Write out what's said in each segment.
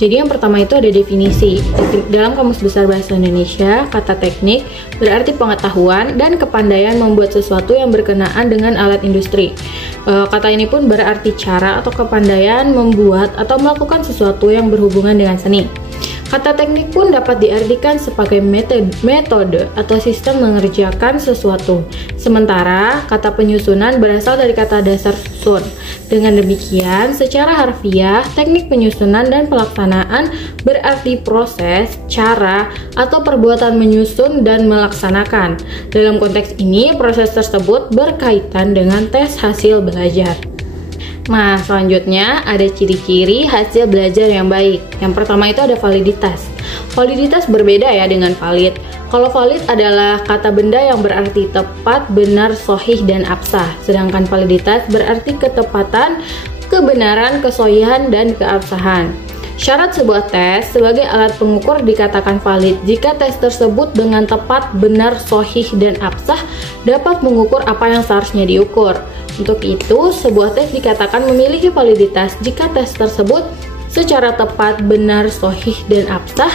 Jadi yang pertama itu ada definisi. Dalam Kamus Besar Bahasa Indonesia, kata teknik berarti pengetahuan dan kepandaian membuat sesuatu yang berkenaan dengan alat industri. Kata ini pun berarti cara atau kepandaian membuat atau melakukan sesuatu yang berhubungan dengan seni. Kata teknik pun dapat diartikan sebagai metode atau sistem mengerjakan sesuatu. Sementara kata penyusunan berasal dari kata dasar susun. Dengan demikian, secara harfiah, teknik penyusunan dan pelaksanaan berarti proses, cara, atau perbuatan menyusun dan melaksanakan. Dalam konteks ini, proses tersebut berkaitan dengan tes hasil belajar. Nah, selanjutnya ada ciri-ciri hasil belajar yang baik. Yang pertama itu ada validitas. Validitas berbeda ya dengan valid. Kalau valid adalah kata benda yang berarti tepat, benar, sahih, dan absah. Sedangkan validitas berarti ketepatan, kebenaran, kesohihan, dan keabsahan. Syarat sebuah tes sebagai alat pengukur dikatakan valid jika tes tersebut dengan tepat, benar, sahih, dan absah dapat mengukur apa yang seharusnya diukur. Untuk itu, sebuah tes dikatakan memiliki validitas jika tes tersebut secara tepat, benar, sahih, dan absah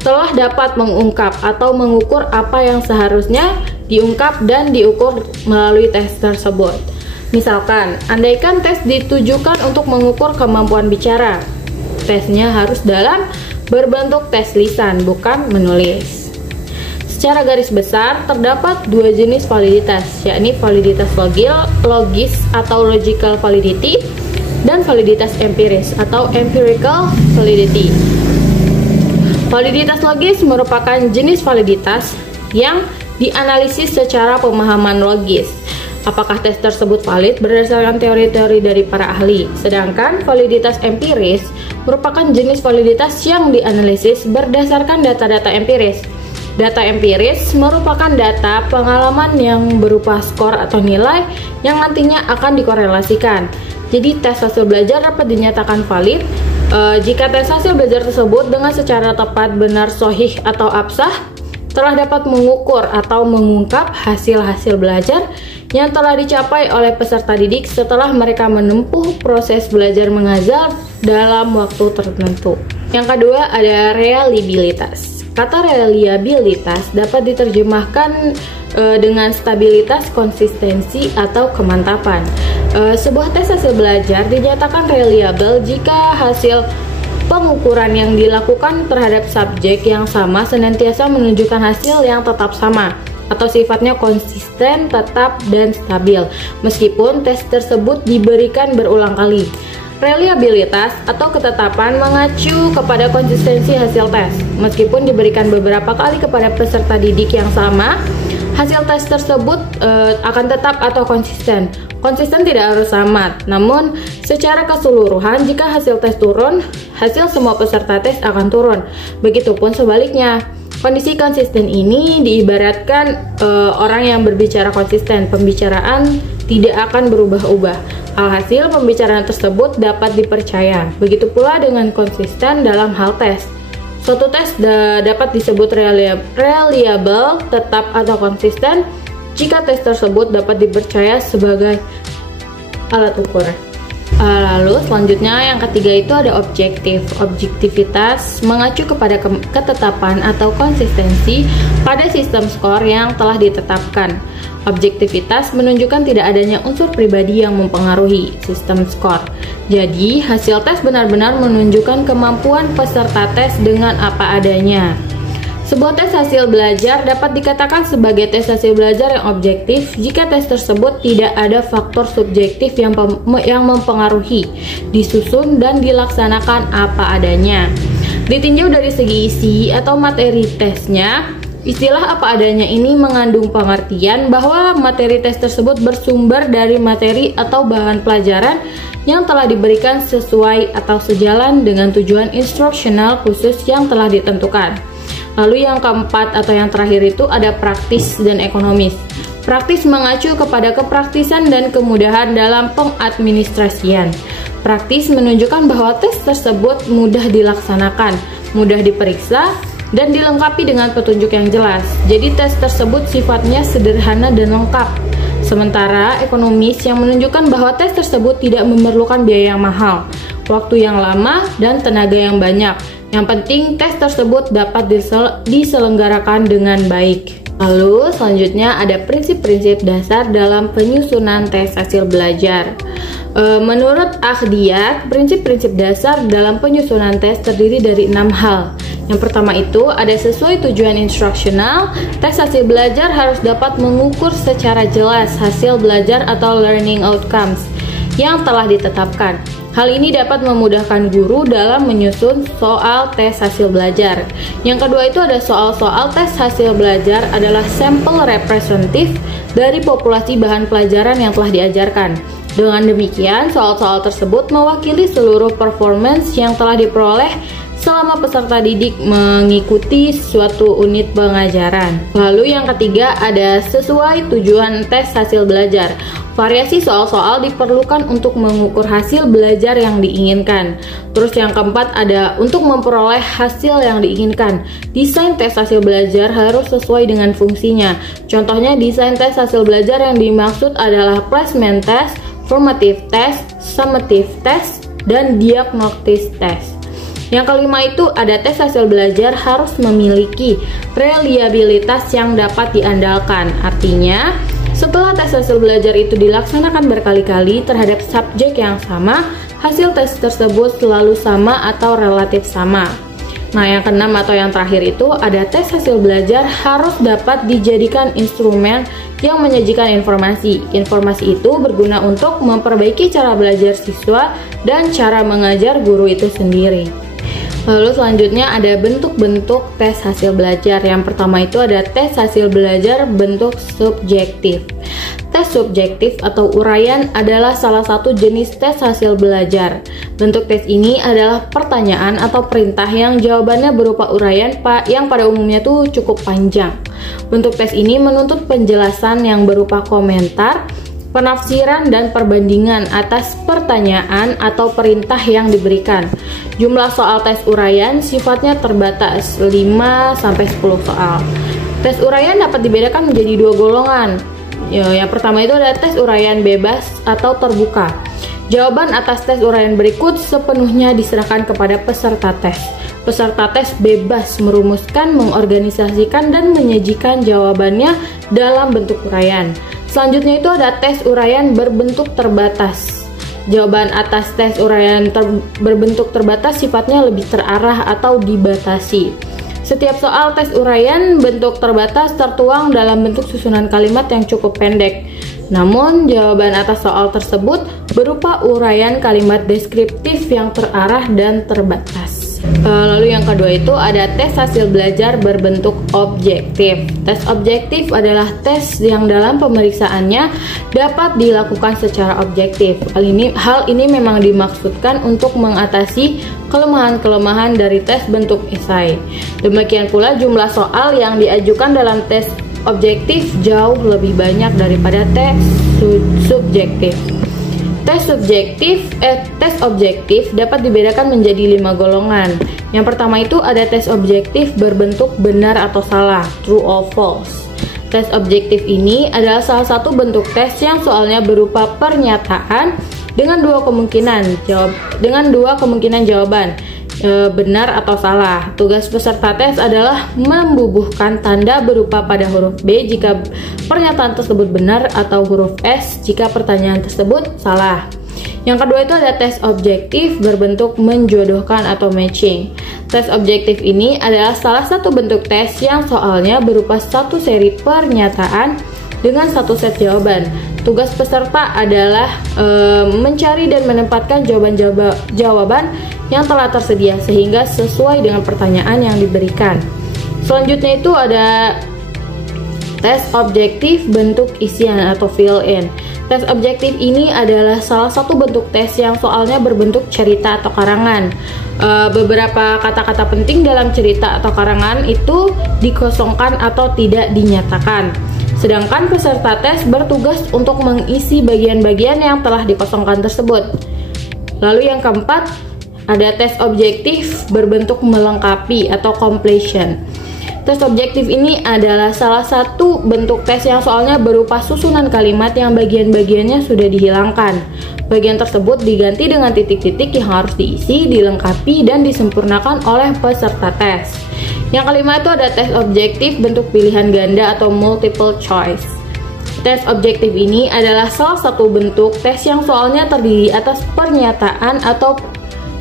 telah dapat mengungkap atau mengukur apa yang seharusnya diungkap dan diukur melalui tes tersebut. Misalkan, andaikan tes ditujukan untuk mengukur kemampuan bicara, tesnya harus dalam berbentuk tes lisan, bukan menulis. Secara garis besar, terdapat dua jenis validitas, yakni validitas logis atau logical validity dan validitas empiris atau empirical validity. Validitas logis merupakan jenis validitas yang dianalisis secara pemahaman logis. Apakah tes tersebut valid berdasarkan teori-teori dari para ahli. Sedangkan validitas empiris merupakan jenis validitas yang dianalisis berdasarkan data-data empiris. Data empiris merupakan data pengalaman yang berupa skor atau nilai yang nantinya akan dikorelasikan. Jadi tes hasil belajar dapat dinyatakan valid jika tes hasil belajar tersebut dengan secara tepat, benar, sahih, atau absah telah dapat mengukur atau mengungkap hasil-hasil belajar yang telah dicapai oleh peserta didik setelah mereka menempuh proses belajar mengajar dalam waktu tertentu. Yang kedua ada reliabilitas. Kata reliabilitas dapat diterjemahkan dengan stabilitas, konsistensi, atau kemantapan. Sebuah tes hasil belajar dinyatakan reliable jika hasil pengukuran yang dilakukan terhadap subjek yang sama senantiasa menunjukkan hasil yang tetap sama atau sifatnya konsisten, tetap, dan stabil meskipun tes tersebut diberikan berulang kali. Reliabilitas atau ketetapan mengacu kepada konsistensi hasil tes. Meskipun diberikan beberapa kali kepada peserta didik yang sama, hasil tes tersebut akan tetap atau konsisten. Konsisten tidak harus sama, namun secara keseluruhan jika hasil tes turun, hasil semua peserta tes akan turun. Begitupun sebaliknya. Kondisi konsisten ini diibaratkan orang yang berbicara konsisten, pembicaraan tidak akan berubah-ubah. Alhasil, pembicaraan tersebut dapat dipercaya. Begitu pula dengan konsisten dalam hal tes. Suatu tes dapat disebut reliable, tetap, atau konsisten jika tes tersebut dapat dipercaya sebagai alat ukur. Lalu selanjutnya yang ketiga itu ada objektif. Objektivitas mengacu kepada ketetapan atau konsistensi pada sistem skor yang telah ditetapkan. Objektivitas menunjukkan tidak adanya unsur pribadi yang mempengaruhi sistem skor. Jadi, hasil tes benar-benar menunjukkan kemampuan peserta tes dengan apa adanya. Sebuah tes hasil belajar dapat dikatakan sebagai tes hasil belajar yang objektif jika tes tersebut tidak ada faktor subjektif yang mempengaruhi, disusun dan dilaksanakan apa adanya. Ditinjau dari segi isi atau materi tesnya, istilah apa adanya ini mengandung pengertian bahwa materi tes tersebut bersumber dari materi atau bahan pelajaran yang telah diberikan sesuai atau sejalan dengan tujuan instruksional khusus yang telah ditentukan. Lalu yang keempat atau yang terakhir itu ada praktis dan ekonomis. Praktis mengacu kepada kepraktisan dan kemudahan dalam pengadministrasian. Praktis menunjukkan bahwa tes tersebut mudah dilaksanakan, mudah diperiksa, dan dilengkapi dengan petunjuk yang jelas. Jadi tes tersebut sifatnya sederhana dan lengkap. Sementara ekonomis yang menunjukkan bahwa tes tersebut tidak memerlukan biaya yang mahal, waktu yang lama, dan tenaga yang banyak. Yang penting tes tersebut dapat diselenggarakan dengan baik. Lalu selanjutnya ada prinsip-prinsip dasar dalam penyusunan tes hasil belajar. Menurut Akhdiyat, prinsip-prinsip dasar dalam penyusunan tes terdiri dari 6 hal. Yang pertama itu ada sesuai tujuan instruksional. Tes hasil belajar harus dapat mengukur secara jelas hasil belajar atau learning outcomes yang telah ditetapkan. Hal ini dapat memudahkan guru dalam menyusun soal tes hasil belajar. Yang kedua itu ada soal-soal tes hasil belajar adalah sampel representatif dari populasi bahan pelajaran yang telah diajarkan. Dengan demikian, soal-soal tersebut mewakili seluruh performance yang telah diperoleh selama peserta didik mengikuti suatu unit pengajaran. Lalu yang ketiga ada sesuai tujuan tes hasil belajar. Variasi soal-soal diperlukan untuk mengukur hasil belajar yang diinginkan. Terus yang keempat ada untuk memperoleh hasil yang diinginkan. Desain tes hasil belajar harus sesuai dengan fungsinya. Contohnya desain tes hasil belajar yang dimaksud adalah placement test, formative test, summative test, dan diagnostic test. Yang kelima itu ada tes hasil belajar harus memiliki reliabilitas yang dapat diandalkan. Artinya, setelah tes hasil belajar itu dilaksanakan berkali-kali terhadap subjek yang sama, hasil tes tersebut selalu sama atau relatif sama. Nah, yang keenam atau yang terakhir itu ada tes hasil belajar harus dapat dijadikan instrumen yang menyajikan informasi. Informasi itu berguna untuk memperbaiki cara belajar siswa dan cara mengajar guru itu sendiri. Lalu selanjutnya ada bentuk-bentuk tes hasil belajar. Yang pertama itu ada tes hasil belajar bentuk subjektif. Tes subjektif atau uraian adalah salah satu jenis tes hasil belajar. Bentuk tes ini adalah pertanyaan atau perintah yang jawabannya berupa uraian yang pada umumnya tuh cukup panjang. Bentuk tes ini menuntut penjelasan yang berupa komentar, penafsiran, dan perbandingan atas pertanyaan atau perintah yang diberikan. Jumlah soal tes uraian sifatnya terbatas 5-10 soal. Tes uraian dapat dibedakan menjadi dua golongan. Yang pertama itu ada tes uraian bebas atau terbuka. Jawaban atas tes uraian berikut sepenuhnya diserahkan kepada peserta tes. Peserta tes bebas merumuskan, mengorganisasikan, dan menyajikan jawabannya dalam bentuk uraian. Selanjutnya itu ada tes uraian berbentuk terbatas. Jawaban atas tes uraian berbentuk terbatas sifatnya lebih terarah atau dibatasi. Setiap soal tes uraian bentuk terbatas tertuang dalam bentuk susunan kalimat yang cukup pendek. Namun, jawaban atas soal tersebut berupa uraian kalimat deskriptif yang terarah dan terbatas. Lalu yang kedua itu ada tes hasil belajar berbentuk objektif. Tes objektif adalah tes yang dalam pemeriksaannya dapat dilakukan secara objektif. Hal ini memang dimaksudkan untuk mengatasi kelemahan-kelemahan dari tes bentuk esai. Demikian pula jumlah soal yang diajukan dalam tes objektif jauh lebih banyak daripada tes subjektif. Tes objektif dapat dibedakan menjadi 5 golongan. Yang pertama itu ada tes objektif berbentuk benar atau salah, true or false. Tes objektif ini adalah salah satu bentuk tes yang soalnya berupa pernyataan dengan dua kemungkinan jawaban, benar atau salah. Tugas peserta tes adalah membubuhkan tanda berupa pada huruf B jika pernyataan tersebut benar atau huruf S jika pertanyaan tersebut salah. Yang kedua itu ada tes objektif berbentuk menjodohkan atau matching. Tes objektif ini adalah salah satu bentuk tes yang soalnya berupa satu seri pernyataan dengan satu set jawaban. Tugas peserta adalah mencari dan menempatkan jawaban yang telah tersedia sehingga sesuai dengan pertanyaan yang diberikan. Selanjutnya itu ada tes objektif bentuk isian atau fill in. Tes objektif ini adalah salah satu bentuk tes yang soalnya berbentuk cerita atau karangan. Beberapa kata-kata penting dalam cerita atau karangan itu dikosongkan atau tidak dinyatakan. Sedangkan peserta tes bertugas untuk mengisi bagian-bagian yang telah dikosongkan tersebut. Lalu yang keempat, ada tes objektif berbentuk melengkapi atau completion. Tes objektif ini adalah salah satu bentuk tes yang soalnya berupa susunan kalimat yang bagian-bagiannya sudah dihilangkan. Bagian tersebut diganti dengan titik-titik yang harus diisi, dilengkapi, dan disempurnakan oleh peserta tes. Yang kelima itu ada tes objektif bentuk pilihan ganda atau multiple choice. Tes objektif ini adalah salah satu bentuk tes yang soalnya terdiri atas pernyataan atau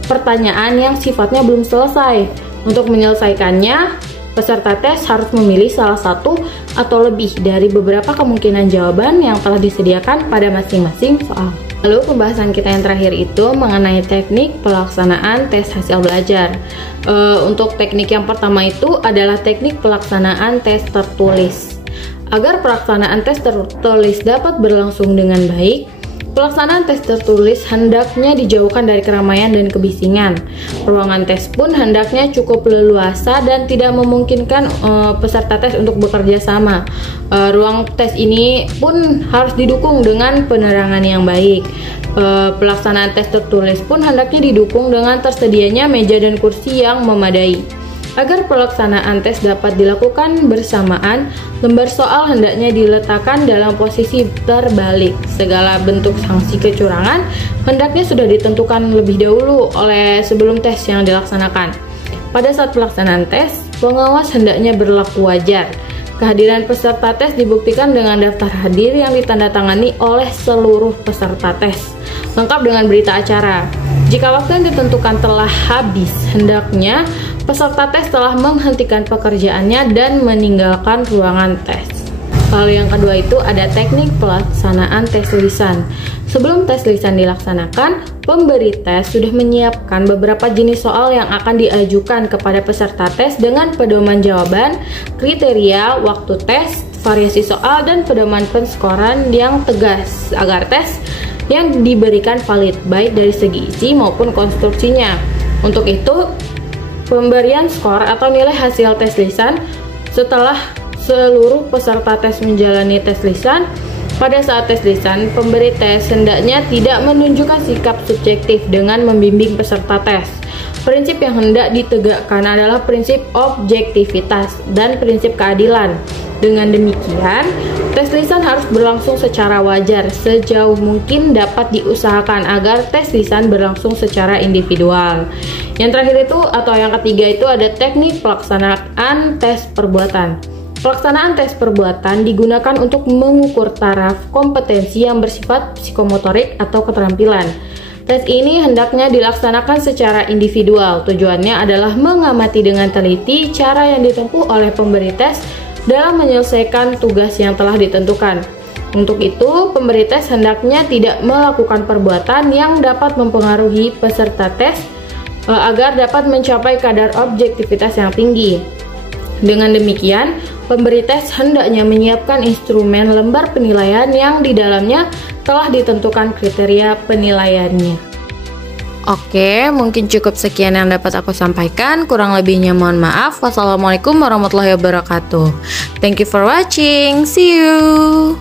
pertanyaan yang sifatnya belum selesai. Untuk menyelesaikannya, peserta tes harus memilih salah satu atau lebih dari beberapa kemungkinan jawaban yang telah disediakan pada masing-masing soal. Lalu pembahasan kita yang terakhir itu mengenai teknik pelaksanaan tes hasil belajar. Untuk teknik yang pertama itu adalah teknik pelaksanaan tes tertulis. Agar pelaksanaan tes tertulis dapat berlangsung dengan baik, pelaksanaan tes tertulis hendaknya dijauhkan dari keramaian dan kebisingan. Ruangan tes pun hendaknya cukup leluasa dan tidak memungkinkan peserta tes untuk bekerja sama. Ruang tes ini pun harus didukung dengan penerangan yang baik. Pelaksanaan tes tertulis pun hendaknya didukung dengan tersedianya meja dan kursi yang memadai. Agar pelaksanaan tes dapat dilakukan bersamaan, lembar soal hendaknya diletakkan dalam posisi terbalik. Segala bentuk sanksi kecurangan hendaknya sudah ditentukan lebih dahulu oleh sebelum tes yang dilaksanakan. Pada saat pelaksanaan tes, pengawas hendaknya berlaku wajar. Kehadiran peserta tes dibuktikan dengan daftar hadir yang ditandatangani oleh seluruh peserta tes, lengkap dengan berita acara. Jika waktu yang ditentukan telah habis, hendaknya peserta tes telah menghentikan pekerjaannya dan meninggalkan ruangan tes. Lalu yang kedua itu ada teknik pelaksanaan tes lisan. Sebelum tes lisan dilaksanakan, pemberi tes sudah menyiapkan beberapa jenis soal yang akan diajukan kepada peserta tes dengan pedoman jawaban, kriteria, waktu tes, variasi soal, dan pedoman penskoran yang tegas agar tes yang diberikan valid baik dari segi isi maupun konstruksinya. Untuk itu, pemberian skor atau nilai hasil tes lisan setelah seluruh peserta tes menjalani tes lisan. Pada saat tes lisan, pemberi tes hendaknya tidak menunjukkan sikap subjektif dengan membimbing peserta tes. Prinsip yang hendak ditegakkan adalah prinsip objektivitas dan prinsip keadilan. Dengan demikian, tes lisan harus berlangsung secara wajar. Sejauh mungkin dapat diusahakan agar tes lisan berlangsung secara individual. Yang terakhir itu atau yang ketiga itu ada teknik pelaksanaan tes perbuatan. Pelaksanaan tes perbuatan digunakan untuk mengukur taraf kompetensi yang bersifat psikomotorik atau keterampilan. Tes ini hendaknya dilaksanakan secara individual. Tujuannya adalah mengamati dengan teliti cara yang ditempuh oleh pemberi tes dalam menyelesaikan tugas yang telah ditentukan. Untuk itu, pemberi tes hendaknya tidak melakukan perbuatan yang dapat mempengaruhi peserta tes agar dapat mencapai kadar objektivitas yang tinggi. Dengan demikian, pemberi tes hendaknya menyiapkan instrumen lembar penilaian yang di dalamnya telah ditentukan kriteria penilaiannya. Oke, mungkin cukup sekian yang dapat aku sampaikan. Kurang lebihnya mohon maaf. Wassalamualaikum warahmatullahi wabarakatuh. Thank you for watching. See you.